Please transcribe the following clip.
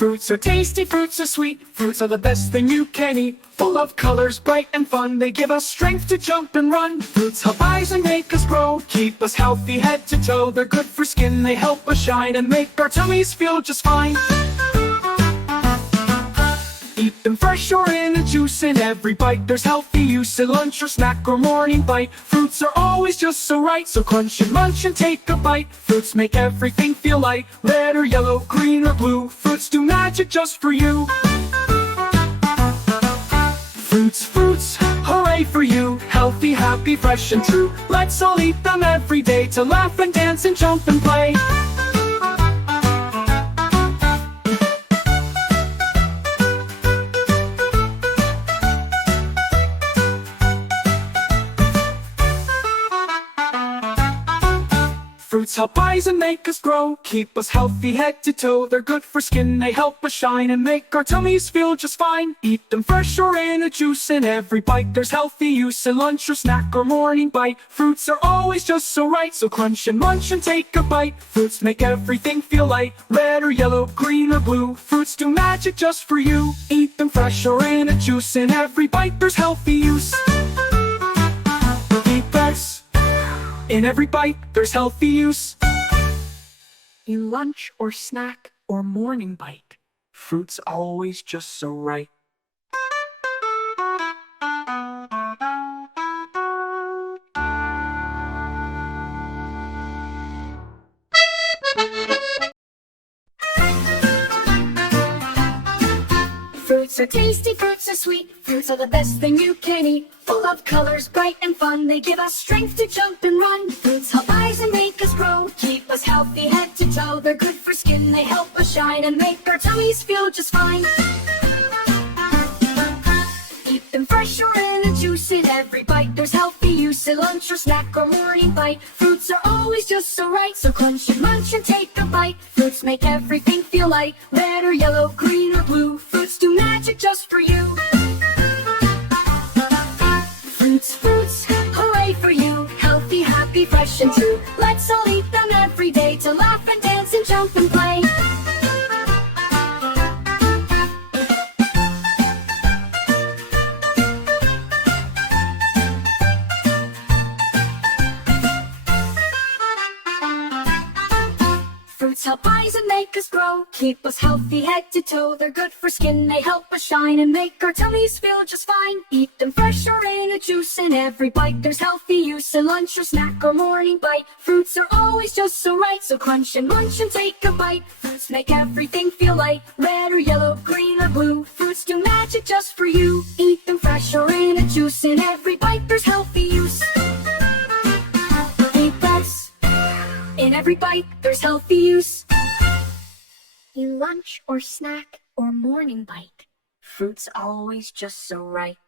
Fruits are tasty, fruits are sweet, fruits are the best thing you can eat. Full of colors, bright and fun, they give us strength to jump and run. Fruits help eyes and make us grow, keep us healthy head to toe. They're good for skin, they help us shine and make our tummies feel just fine. Eat them fresh or in a juice, in every bite there's healthy use. At lunch or snack or morning bite, fruits are always just so right. So crunch and munch and take a bite. Fruits make everything feel light. Red or yellow, green or blue, fruits do magic just for you. Fruits, fruits, hooray for you. Healthy, happy, fresh and true. Let's all eat them every day to laugh and dance and jump and play. Fruits help eyes and make us grow, keep us healthy head to toe. They're good for skin, they help us shine and make our tummies feel just fine. Eat them fresh or in a juice, in every bite there's healthy use. At lunch or snack or morning bite, fruits are always just so right. So crunch and munch and take a bite. Fruits make everything feel light. Red or yellow, green or blue, fruits do magic just for you. Eat them fresh or in a juice, in every bite there's healthy use. Eat this. In every bite, there's healthy use. In lunch or snack or morning bite, fruit's always just so right. Fruits are tasty, fruits are sweet, fruits are the best thing you can eat. Full of colors, bright and fun, they give us strength to jump and run. Fruits help eyes and make us grow, keep us healthy head to toe. They're good for skin, they help us shine and make our tummies feel just fine. Eat them fresh or in a juice, in every bite there's healthy use. At lunch or snack or morning bite, fruits are always just so right. So crunch and munch and take a bite. Fruits make everything feel light. Red or yellow, green or blue, fruits do magic just for you. Fruits, fruits, hooray for you. Healthy, happy, fresh and true. Let's all eat them every day to laugh and dance and jump and play. Fruits help eyes and make us grow, keep us healthy head to toe. They're good for skin, they help us shine and make our tummies feel just fine. Eat them fresh or in a juice, in every bite there's healthy use. In lunch or snack or morning bite, fruits are always just so right. So crunch and munch and take a bite. Fruits make everything feel light. Red or yellow, green or blue, fruits do magic just for you. Eat them fresh or in a juice, in every bite there's healthy use. Eat this. In every bite, there's healthy use. In lunch or snack or morning bite, fruit's always just so right.